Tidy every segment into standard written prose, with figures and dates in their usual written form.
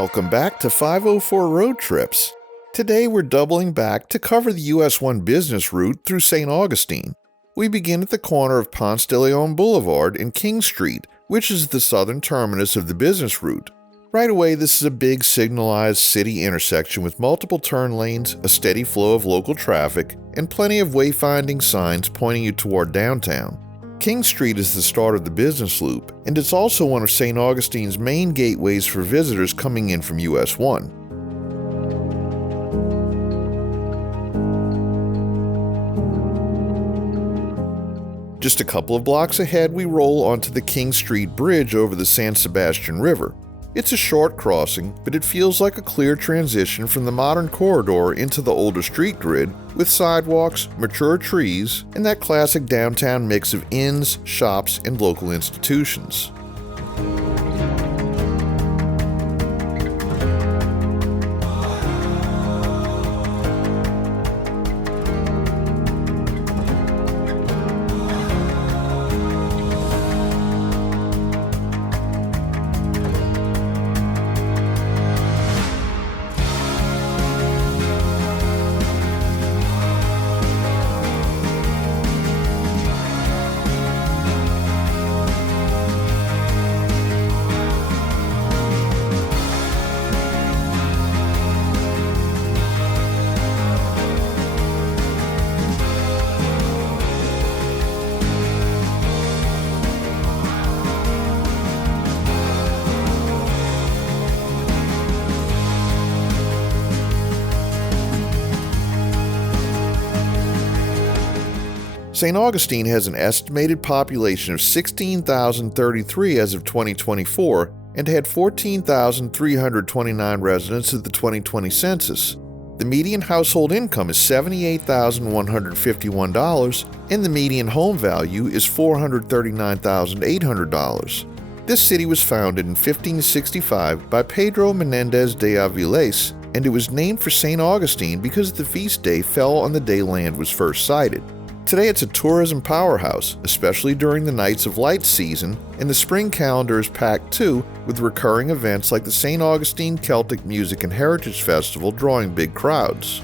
Welcome back to 504 Road Trips. Today we're doubling back to cover the US-1 business route through St. Augustine. We begin at the corner of Ponce de Leon Boulevard and King Street, which is the southern terminus of the business route. Right away, this is a big signalized city intersection with multiple turn lanes, a steady flow of local traffic, and plenty of wayfinding signs pointing you toward downtown. King Street is the start of the business loop, and it's also one of St. Augustine's main gateways for visitors coming in from US-1. Just a couple of blocks ahead, we roll onto the King Street Bridge over the San Sebastian River. It's a short crossing, but it feels like a clear transition from the modern corridor into the older street grid, with sidewalks, mature trees, and that classic downtown mix of inns, shops, and local institutions. St. Augustine has an estimated population of 16,033 as of 2024 and had 14,329 residents at the 2020 census. The median household income is $78,151 and the median home value is $439,800. This city was founded in 1565 by Pedro Menendez de Aviles, and it was named for St. Augustine because the feast day fell on the day land was first sighted. Today it's a tourism powerhouse, especially during the Nights of Light season, and the spring calendar is packed too, with recurring events like the St. Augustine Celtic Music and Heritage Festival drawing big crowds.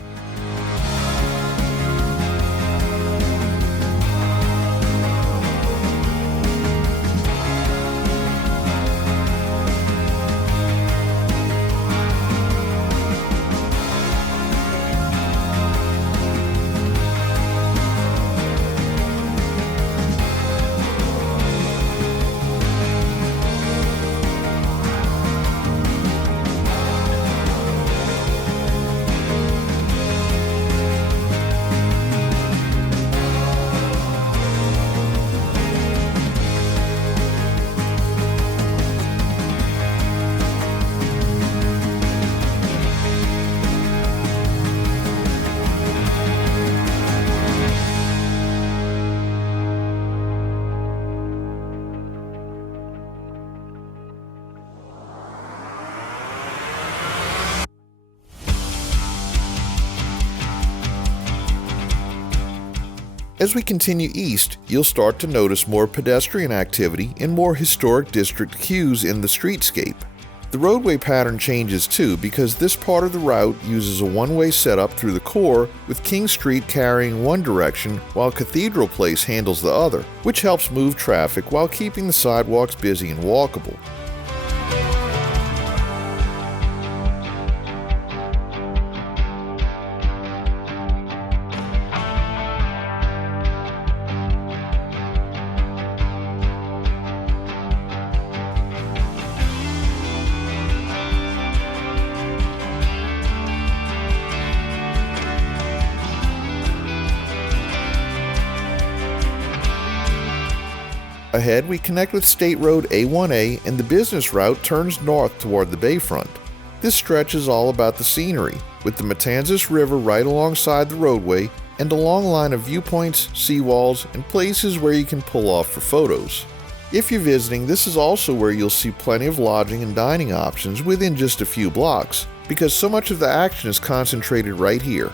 As we continue east, you'll start to notice more pedestrian activity and more historic district cues in the streetscape. The roadway pattern changes too because this part of the route uses a one-way setup through the core, with King Street carrying one direction while Cathedral Place handles the other, which helps move traffic while keeping the sidewalks busy and walkable. Ahead, we connect with State Road A1A and the business route turns north toward the bayfront. This stretch is all about the scenery, with the Matanzas River right alongside the roadway and a long line of viewpoints, seawalls, and places where you can pull off for photos. If you're visiting, this is also where you'll see plenty of lodging and dining options within just a few blocks, because so much of the action is concentrated right here.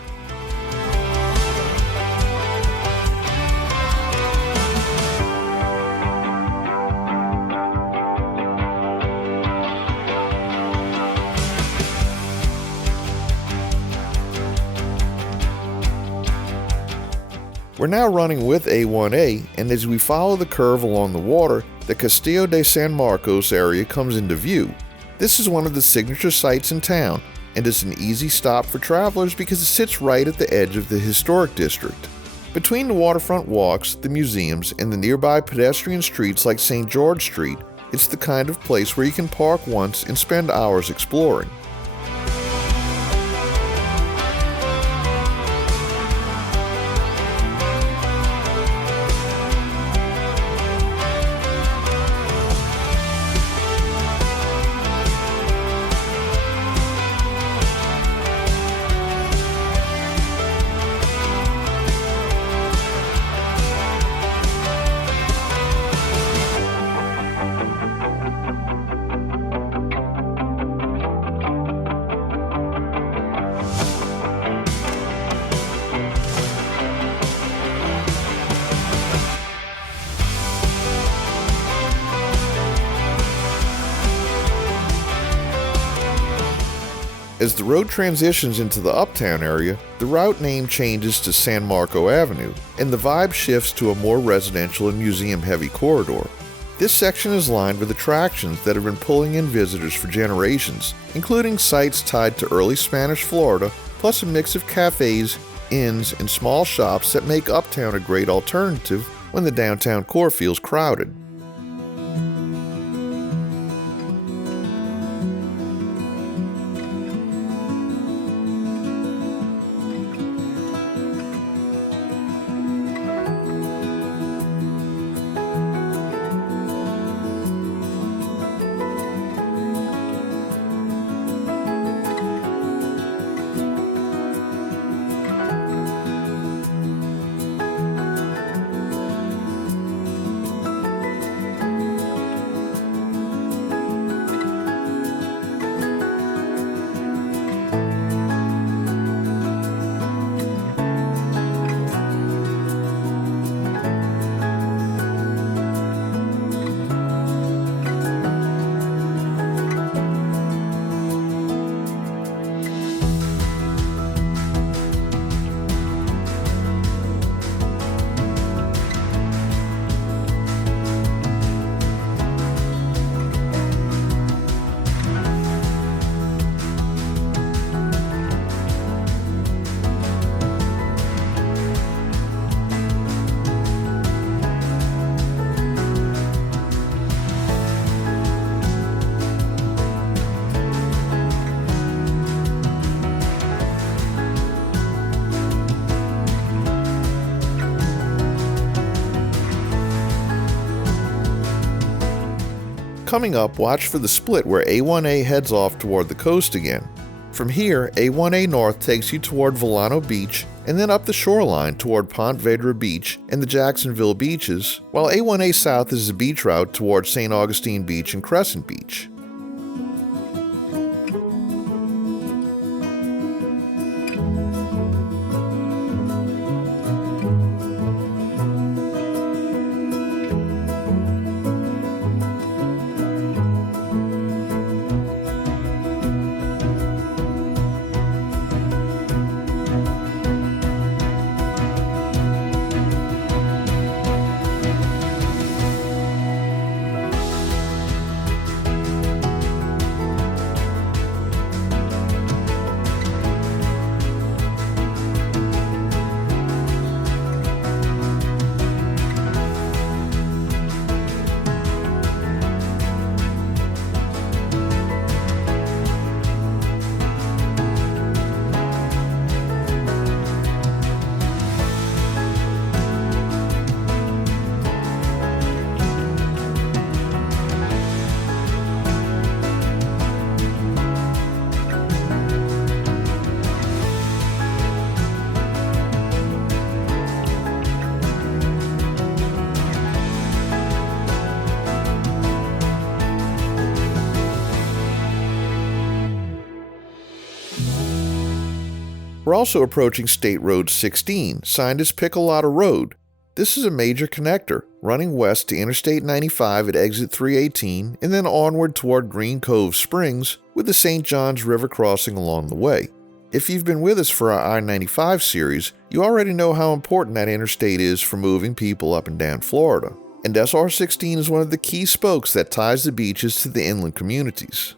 We're now running with A1A, and as we follow the curve along the water, the Castillo de San Marcos area comes into view. This is one of the signature sites in town, and it's an easy stop for travelers because it sits right at the edge of the historic district. Between the waterfront walks, the museums, and the nearby pedestrian streets like St. George Street, it's the kind of place where you can park once and spend hours exploring. As the road transitions into the Uptown area, the route name changes to San Marco Avenue, and the vibe shifts to a more residential and museum-heavy corridor. This section is lined with attractions that have been pulling in visitors for generations, including sites tied to early Spanish Florida, plus a mix of cafes, inns, and small shops that make Uptown a great alternative when the downtown core feels crowded. Coming up, watch for the split where A1A heads off toward the coast again. From here, A1A North takes you toward Volano Beach and then up the shoreline toward Ponte Beach and the Jacksonville beaches, while A1A South is the beach route toward St. Augustine Beach and Crescent Beach. We're also approaching State Road 16, signed as Piccolata Road. This is a major connector, running west to Interstate 95 at exit 318 and then onward toward Green Cove Springs with the St. Johns River crossing along the way. If you've been with us for our I-95 series, you already know how important that interstate is for moving people up and down Florida. And SR-16 is one of the key spokes that ties the beaches to the inland communities.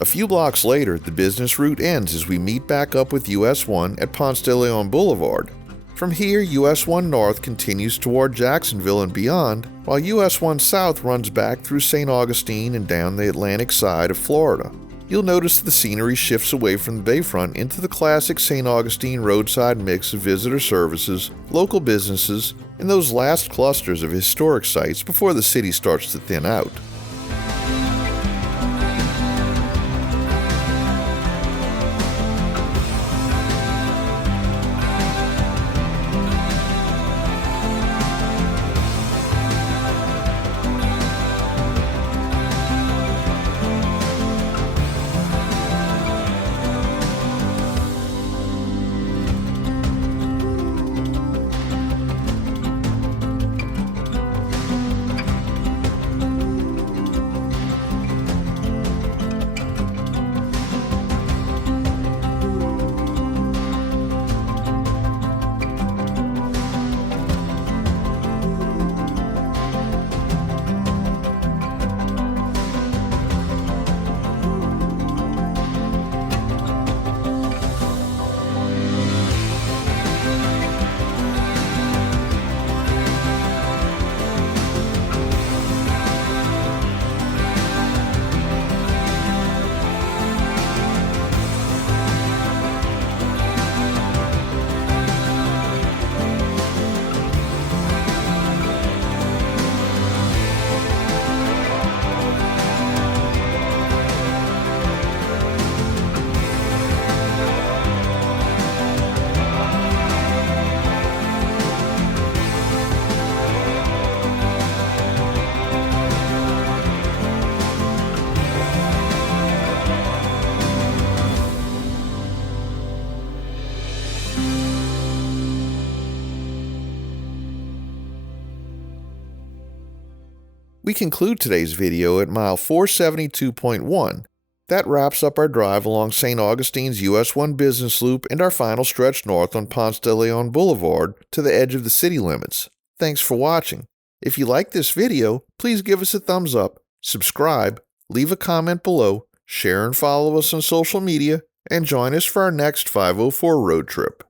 A few blocks later, the business route ends as we meet back up with US-1 at Ponce de Leon Boulevard. From here, US-1 North continues toward Jacksonville and beyond, while US-1 South runs back through St. Augustine and down the Atlantic side of Florida. You'll notice the scenery shifts away from the bayfront into the classic St. Augustine roadside mix of visitor services, local businesses, and those last clusters of historic sites before the city starts to thin out. We conclude today's video at mile 472.1. That wraps up our drive along St. Augustine's US-1 business loop and our final stretch north on Ponce de Leon Boulevard to the edge of the city limits. Thanks for watching. If you like this video, please give us a thumbs up, subscribe, leave a comment below, share and follow us on social media, and join us for our next 504 road trip.